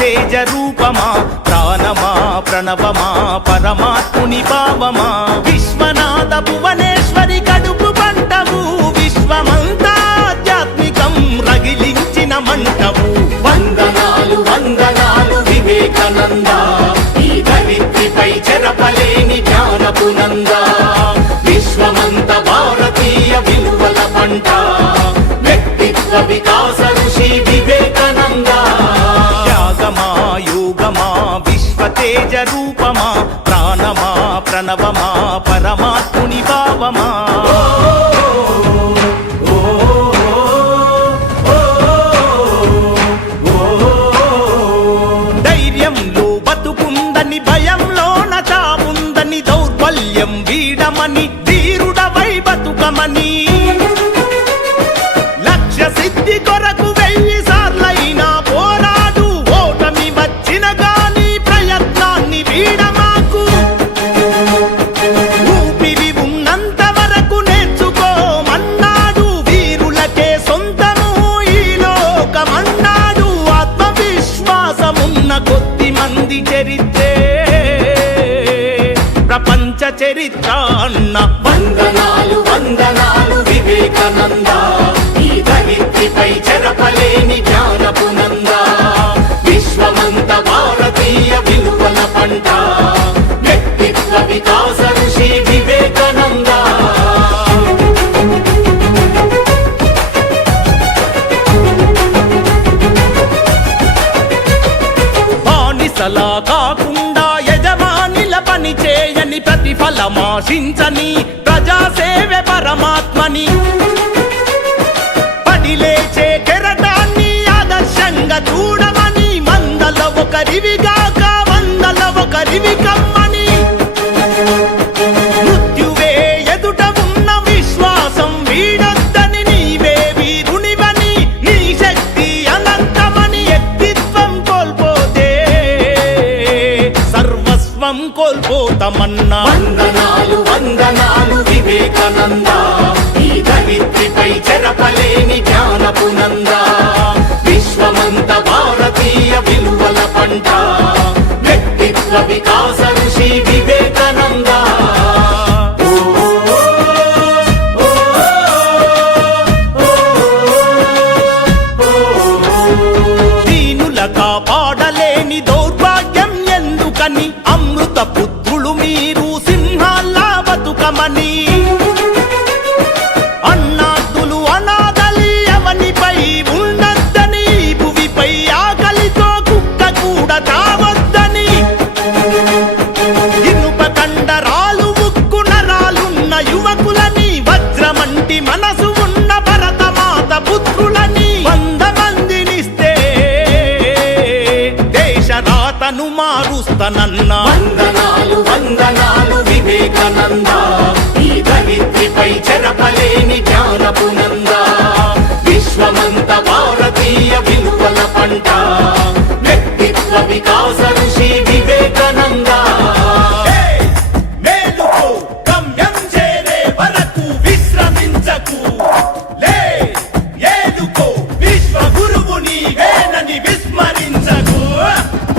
విశ్వతేజ రూపమా ప్రాణమా ప్రణవమా పరమాత్ముని భావమా విశ్వనాథ భువనేశ్వరి కడుపు పంటవు విశ్వమంతా ఆధ్యాత్మికం రగిలించిన మంటవు వందనాలు వందనాలు వివేకానంద ఈ ధరిత్రిపై చెరపలేని జ్ఞానపు నంద విశ్వమంత భారతీయ విలువల పంట వ్యక్తిత్వ వికాస ఋషి వివేకానంద త్యాగమా యోగమా విశ్వతేజ రూపమా ప్రాణమా ప్రణవమా పరమాత్ముని భావమా ధైర్యంలో బతుకుందని భయంలోన చావుందని దౌర్బల్యం వీడమని ధీరుడవై బతుకమని లక్ష్య సిద్ధి కొరకు 1000 సార్లైనా పోరాడు ఓటమి వచ్చిన గాని ప్రయత్నాన్ని వీడమాకు ఊపిరి ఉన్నంత వరకు నేర్చుకోమన్నాడు వీరులకే సొంతము ఈ లోకమన్నాడు ఆత్మవిశ్వాసమున్న కొద్ది మంది చరిత్రే ప్రపంచ చరిత్ర అన్న వందనాలు వందనాలు వివేకానంద ఈ ధరిత్రిపై చెరపలేని జ్ఞానపు నంద విశ్వమంత భారతీయ విలువల పంట వ్యక్తిత్వ వికాస ఋషి వివేకానంద బానిసలా కాకుండా యజమానిల పని చేయని ప్రతిఫలమాశించని ప్రజాసేవే పరమాత్మని పడిలేచే కెరటాన్ని ఆదర్శంగా చూడమని మందల ఒకరివిగాక వందల ఒకరివి కమ్మని మృత్యువే ఎదుట ఉన్న విశ్వాసం వీడొద్దని నీవే వీరునివని నీ శక్తి అనంతమని వ్యక్తిత్వం కోల్పోతే సర్వస్వం కోల్పోతామన్నా వందనాలు వందనాలు వివేకానంద ఈ ధరిత్రిపై చెరపలేని జ్ఞానపు నంద విశ్వమంత భారతీయ విలువల పంట వ్యక్తిత్వ వికాస ఋషి వివేకానంద దీనుల కాపాడలేని దౌర్భాగ్యం ఎందుకని అమృత పుత్రులు మీరు సింహాల్లా బతుకమని అన్నార్థులు అనాథలి అవనిపై ఉన్నద్దని భువిపై ఆకలితో కుక్క కూడా చావద్దని ఇనుప కండరాలు ఉక్కు నరాలున్న యువకులని వజ్రమంటి మనసు ఉన్న భరతమాత పుత్రులని 100 మందినిస్తే దేశ రాతను మారుస్తానన్న వందనాలు వందనాలు వివేకానంద ఈ ధరిత్రిపై చెరపలేని జ్ఞానపు నంద విశ్వమంత భారతీయ విలువల పంట వ్యక్తిత్వ వికాస ఋషి వివేకానంద మేలుకో గమ్యం చేరే వరకు విశ్రమించకు లే ఏలుకో విశ్వ గురువు నీవేనని విస్మరించకు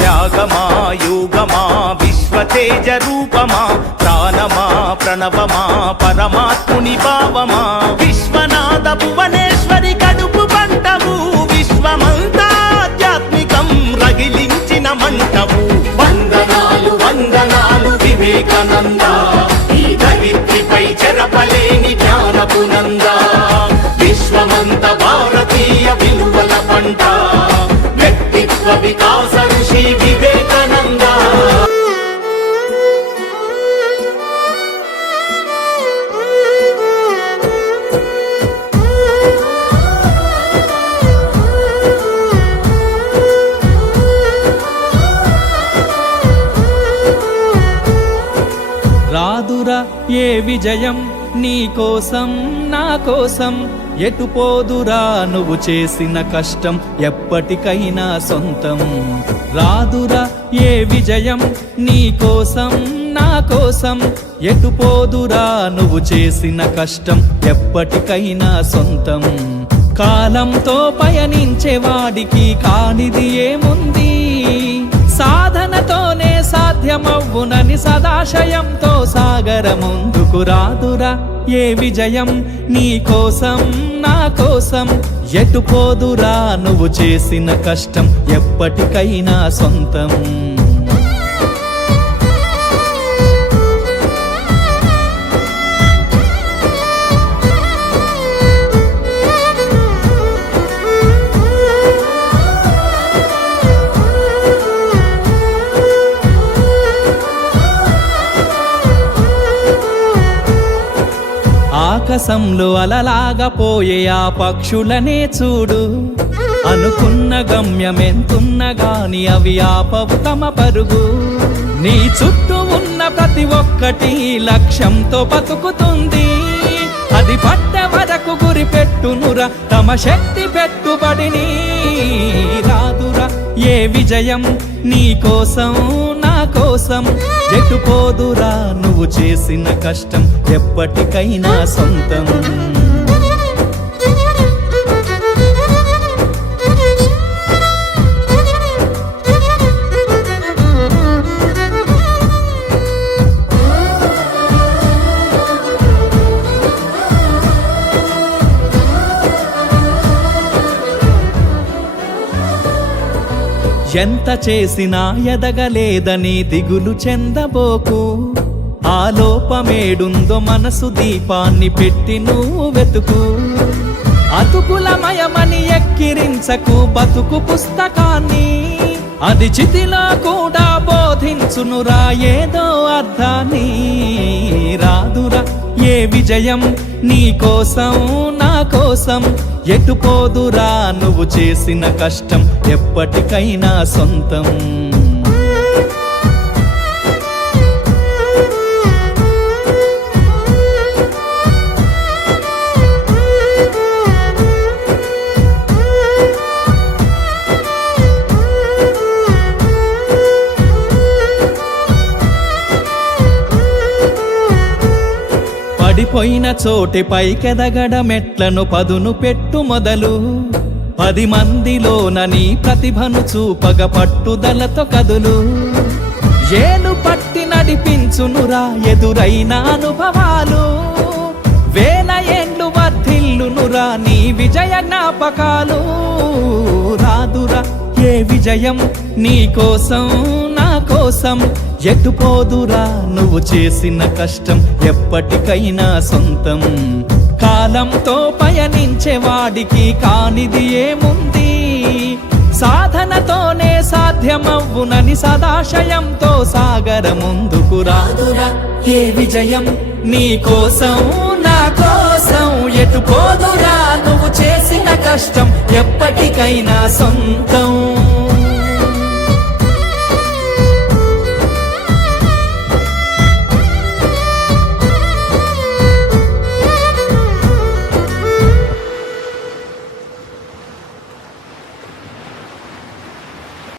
త్యాగమా యోగమా విశ్వతేజ రూపమా ప్రాణమా ప్రణవమా పరమాత్ముని భావమా విశ్వనాథ భువనేశ్వరి కడుపు పంటవు విశ్వమంతా ఆధ్యాత్మికం రగిలించిన మంటవు వందనాలు వందనాలు వివేకానంద ఈ ధరిత్రిపై చెరపలేని జ్ఞానపు నంద విశ్వమంత భారతీయ విలువల పంట వ్యక్తిత్వ వికాస ఋషి వివేకానంద రాదురా ఏ విజయం నీ కోసం నా కోసం ఎటు పోదురా నువ్వు చేసిన కష్టం ఎప్పటికైనా సొంతం రాదురా ఏ విజయం నీ కోసం నా కోసం ఎటు పోదురా నువ్వు చేసిన కష్టం ఎప్పటికైనా సొంతం కాలంతో పయనించే వాడికి కానిది ఏముంది సాధనతోనే సాధ్యమవ్వునని సదాశయంతో సాగర ముందుకు రాదురా ఏ విజయం నీ కోసం నా కోసం ఎటు పోదురా నువ్వు చేసిన కష్టం ఎప్పటికైనా సొంతం ఆకాశంలో అలలాగా పోయే ఆ పక్షులనే చూడు అనుకున్న గమ్యమెంతున్న గాని అవి ఆపవు తమ పరుగు నీ చుట్టూ ఉన్న ప్రతి ఒక్కటి లక్ష్యంతో బతుకుతుంది అది పట్ట వరకు గురి పెట్టునురా తమ శక్తి పెట్టుబడిని రాదురా ఏ విజయం నీ కోసం నా కోసం ఎటు పోదురా నువ్వు చేసిన కష్టం ఎప్పటికైనా సొంతం ఎంత చేసినా ఎదగలేదని దిగులు చెందబోకు ఆ లోపమేడుందో మనసు దీపాన్ని పెట్టి నువ్వు వెతుకు అతుకులమయమని ఎక్కిరించకు బతుకు పుస్తకాన్ని అది చితిలో కూడా బోధించునురా ఏదో అర్థాన్ని రాదురా ఏ విజయం నీ కోసం నా కోసం ఎటు పోదురా నువ్వు చేసిన కష్టం ఎప్పటికైనా సొంతం పడిపోయిన చోటి పైకెదగడ మెట్లను పదును పెట్టు మొదలు 10 మందిలోన నీ ప్రతిభను చూపగ పట్టుదలతో కదులు ఏలు పట్టి నడిపించునురా ఎదురైన అనుభవాలు వేల ఏండ్లు వర్ధిల్లునురా నీ విజయ జ్ఞాపకాలు రాదురా ఏ విజయం నీ కోసం నా కోసం ఎటు పోదురా నువ్వు చేసిన కష్టం ఎప్పటికైనా సొంతం కాలంతో పయనించే వాడికి కానిది ఏముంది సాధనతోనే సాధ్యమవ్వునని సదాశయంతో సాగర ముందుకు రాదురా ఏ విజయం నీ కోసం నా కోసం ఎటు పోదురా నువ్వు చేసిన కష్టం ఎప్పటికైనా సొంతం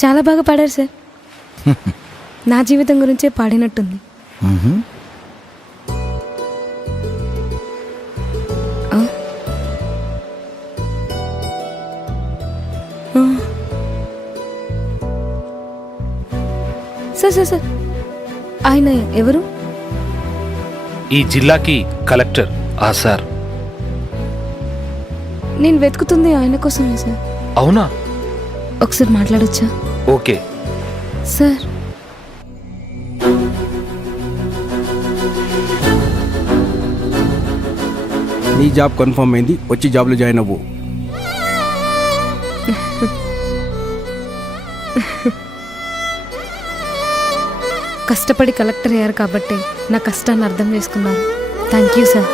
చాలా బాగా పాడారు సార్ నా జీవితం గురించే పాడినట్టుంది సార్ సార్ సార్ ఆయన ఎవరు ఈ జిల్లాకి కలెక్టర్ ఆ సార్. నేను వెతుకుతుంది ఆయన కోసమే సార్. అవునా? ఒకసారి మాట్లాడొచ్చా? Okay sir. నీ జాబ్ కన్ఫర్మ్ అయింది, వచ్చి జాబ్లో జాయిన్ అవ్వు. కష్టపడి కలెక్టర్ అయ్యారు కాబట్టి నా కష్టాన్ని అర్థం చేసుకున్నారు. Thank you sir.